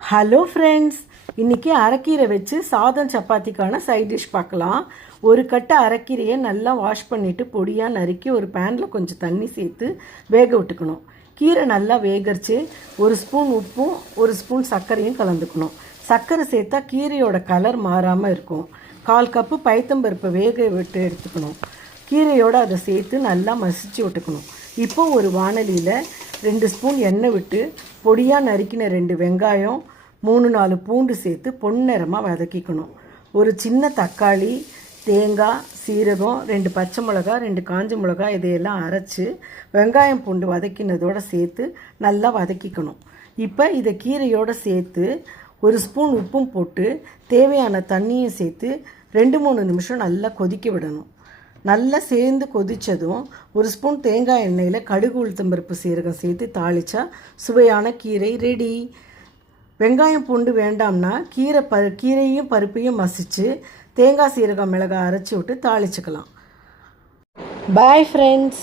Hello friends, இன்றைக்கி அரைக்கீரை வச்சு சாதம் சப்பாத்திக்கான சைட் டிஷ் பார்க்கலாம். ஒரு கட்டு அரைக்கீரையை நல்லா வாஷ் பண்ணிவிட்டு பொடியாக நறுக்கி ஒரு பேனில் கொஞ்சம் தண்ணி சேர்த்து வேக விட்டுக்கணும். கீரை நல்லா வேகரித்து ஒரு ஸ்பூன் உப்பும் ஒரு ஸ்பூன் சர்க்கரையும் கலந்துக்கணும். சர்க்கரை சேர்த்தா கீரையோட கலர் மாறாமல் இருக்கும். 1/4 கப்பு பைத்தம்பருப்பை வேக விட்டு எடுத்துக்கணும். கீரையோடு அதை சேர்த்து நல்லா மசிச்சு விட்டுக்கணும். இப்போ ஒரு வாணலியில் 2 ஸ்பூன் எண்ணெய் விட்டு பொடியாக நறுக்கின 2 வெங்காயம் 3-4 பூண்டு சேர்த்து பொன்னிறமாக வதக்கிக்கணும். ஒரு சின்ன தக்காளி, தேங்காய், சீரகம், 2 பச்சை மிளகா, 2 காஞ்ச மிளகா இதையெல்லாம் அரைச்சி வெங்காயம் பூண்டு வதக்கினதோடு சேர்த்து நல்லா வதக்கிக்கணும். இப்போ இதை கீரையோடு சேர்த்து ஒரு ஸ்பூன் உப்பும் போட்டு தேவையான தண்ணியும் சேர்த்து 2-3 நிமிஷம் நல்லா கொதிக்க விடணும். நல்லா சேர்ந்து கொதித்ததும் ஒரு ஸ்பூன் தேங்காய் எண்ணெயில் கடுகு, உளுத்தம்பருப்பு, சீரகம் சேர்த்து தாளித்தா சுவையான கீரை ரெடி. வெங்காயம் பூண்டு வேண்டாம்னா கீரையும் பருப்பையும் மசித்து தேங்காய், சீரகம், மிளகாய் அரைச்சி விட்டு தாளிச்சுக்கலாம். Bye friends.